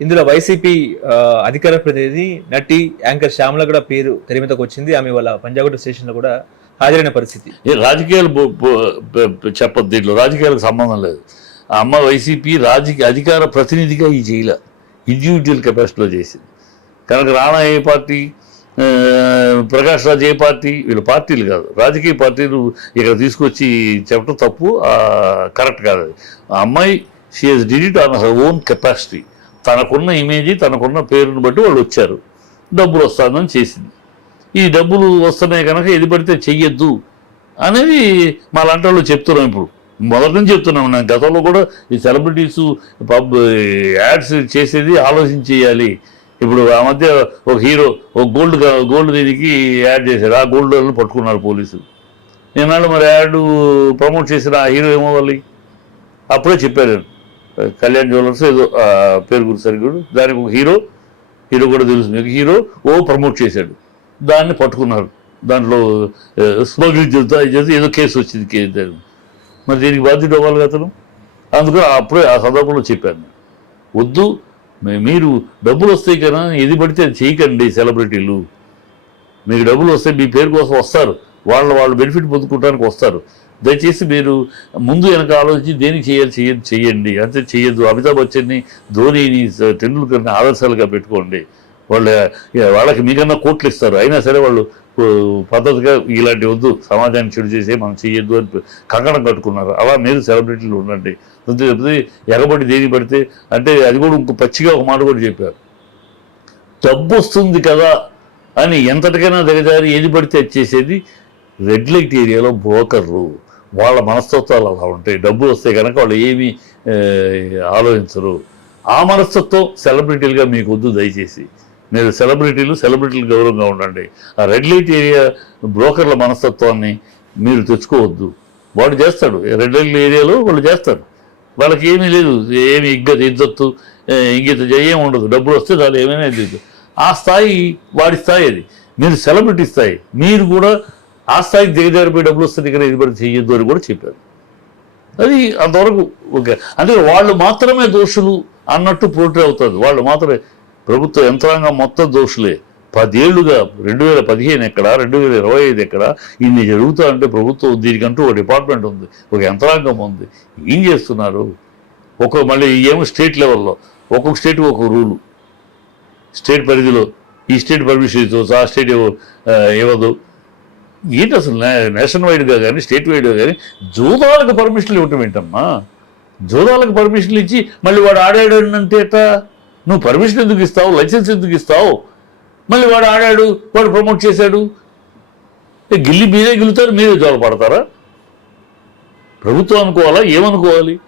ఇందులో వైసీపీ అధికార ప్రతినిధి నటి యాంకర్ శ్యామల కూడా పేరు తెరమితకు వచ్చింది. ఆమె వాళ్ళ పంజాగుట్ట స్టేషన్లో కూడా హాజరైన పరిస్థితి. రాజకీయాలు బో- చెప్పొద్దు దీంట్లో. రాజకీయాలకు సంబంధం లేదు. ఆ అమ్మ వైసీపీ రాజకీయ అధికార ప్రతినిధిగా ఈ జైల ఇండివిజువల్ కెపాసిటీలో చేసింది. కనుక రాణా ఏ పార్టీ ప్రకాష్ రాజ్ ఏ పార్టీ వీళ్ళు పార్టీలు కాదు. రాజకీయ పార్టీలు ఇక్కడ తీసుకొచ్చి చెప్పడం తప్పు కరెక్ట్ కాదు ఆ అమ్మాయి she has did on her own capacity తనకున్న ఇమేజ్ తనకున్న పేరుని బట్టి వాళ్ళు వచ్చారు. డబ్బులు వస్తుందని చేసింది. ఈ డబ్బులు వస్తున్నాయి కనుక ఇది పడితే చెయ్యొద్దు అనేది మా లాంటి వాళ్ళు చెప్తున్నాం ఇప్పుడు. మొదటి నుంచి చెప్తున్నాం. నేను గతంలో కూడా ఈ సెలబ్రిటీస్ పబ్ యాడ్స్ చేసేది ఆలోచించి చేయాలి ఇప్పుడు ఆ మధ్య ఒక హీరో ఒక గోల్డ్ గోల్డ్ దీనికి యాడ్ చేశారు ఆ గోల్డ్ వాళ్ళు పట్టుకున్నారు పోలీసులు. నేను మరి యాడ్ ప్రమోట్ చేసిన ఆ హీరో ఏమవ్వాలి? అప్పుడే చెప్పారు. నేను. కళ్యాణ్ జ్యువెలర్స్ ఏదో పేరు గురించి సరిగ్గా దానికి ఒక హీరో హీరో కూడా తెలుసు మీకు హీరో ఓ ప్రమోట్ చేశాడు. దాన్ని పట్టుకున్నారు. దాంట్లో స్మగ్లింగ్ చేస్తా ఇది చేస్తే ఏదో కేసు వచ్చింది కేసు మరి దీనికి బాధ్యత అవ్వాలి అతను? అందుకని అప్పుడే ఆ సందర్భంలో చెప్పాను. వద్దు మీరు డబ్బులు వస్తాయి కదా ఏది పడితే అది చేయకండి సెలబ్రిటీలు. మీకు డబ్బులు వస్తే మీ పేరు కోసం వస్తారు. వాళ్ళ వాళ్ళు బెనిఫిట్ పొందుకోవడానికి వస్తారు. దయచేసి మీరు ముందు వెనక ఆలోచించి దేనికి చేయాలి చేయాలి చేయండి. అంతే చేయొద్దు. అమితాబ్ బచ్చన్ని ధోనిని టెండూల్కర్ని ఆదర్శాలుగా పెట్టుకోండి. వాళ్ళ వాళ్ళకి మీకన్నా కోట్లు ఇస్తారు. అయినా సరే వాళ్ళు పద్ధతిగా ఇలాంటి వద్దు. సమాజాన్ని చెడు చేసే మనం చేయొద్దు అని కంకణం కట్టుకున్నారు. అలా మీరు సెలబ్రిటీలు ఉండండి. అంతే ఎగబడి దేని పడితే అంటే అది కూడా ఇంకో పచ్చిగా ఒక మాట కూడా చెప్పారు. డబ్బు వస్తుంది కదా అని ఎంతటికైనా దిగజారి ఏది పడితే వచ్చేసేది రెడ్ లైట్ ఏరియాలో బ్రోకర్లు. వాళ్ళ మనస్తత్వాలు అలా ఉంటాయి. డబ్బులు వస్తే కనుక వాళ్ళు ఏమీ ఆలోచించరు. ఆ మనస్తత్వం సెలబ్రిటీలుగా మీకు వద్దు దయచేసి. మీరు సెలబ్రిటీలు సెలబ్రిటీలు గౌరవంగా ఉండండి. ఆ రెడ్ లైట్ ఏరియా బ్రోకర్ల మనస్తత్వాన్ని మీరు తెచ్చుకోవద్దు. వాడు చేస్తాడు. రెడ్ లైట్ ఏరియాలో వాళ్ళు చేస్తారు. వాళ్ళకి ఏమీ లేదు. ఏమి ఇగ్గత ఇజ్జత్తు ఏ, ఇంగిత ఏం ఉండదు. డబ్బులు వస్తే దాని ఏమైనా ఇద్దరు ఆ స్థాయి వాడి స్థాయి అది. మీరు సెలబ్రిటీ స్థాయి. మీరు కూడా ఆ స్థాయికి దిగజారిపోయి డబ్బులు వస్తుంది ఇక్కడ ఇది పడి చేయొద్దు అని కూడా చెప్పారు. అది అంతవరకు ఓకే. అంటే వాళ్ళు మాత్రమే దోషులు అన్నట్టు పోటీ అవుతుంది. వాళ్ళు మాత్రమే ప్రభుత్వ యంత్రాంగం మొత్తం దోషులే. పదేళ్ళుగా రెండు వేల పదిహేను ఎక్కడ రెండు వేల ఇరవై ఐదు ఎక్కడ ఇన్ని జరుగుతా అంటే ప్రభుత్వం దీనికంటూ ఒక డిపార్ట్మెంట్ ఉంది ఒక యంత్రాంగం ఉంది. ఏం చేస్తున్నారు? ఒక మళ్ళీ ఏమో స్టేట్ లెవెల్లో ఒక్కొక్క స్టేట్ ఒక్కొక్క రూలు. స్టేట్ పరిధిలో ఈ స్టేట్ పర్మిషన్ ఇవ్వచ్చు ఆ స్టేట్ ఇవ్వదు ఏంటి అసలు నేషన్ నేషనల్ వైడ్గా కానీ స్టేట్ వైడ్గా కానీ జూదాలకు పర్మిషన్లు ఇవ్వటం ఏంటమ్మా? జూదాలకు పర్మిషన్లు ఇచ్చి మళ్ళీ వాడు ఆడాడు అంటే ఎట్టా నువ్వు పర్మిషన్ ఎందుకు ఇస్తావు? లైసెన్స్ ఎందుకు ఇస్తావు? మళ్ళీ వాడు ఆడాడు వాడు ప్రమోట్ చేశాడు. గిల్లి మీరే గిల్లుతారు మీరే జోలపడతారా? ప్రభుత్వం అనుకోవాలా? ఏమనుకోవాలి?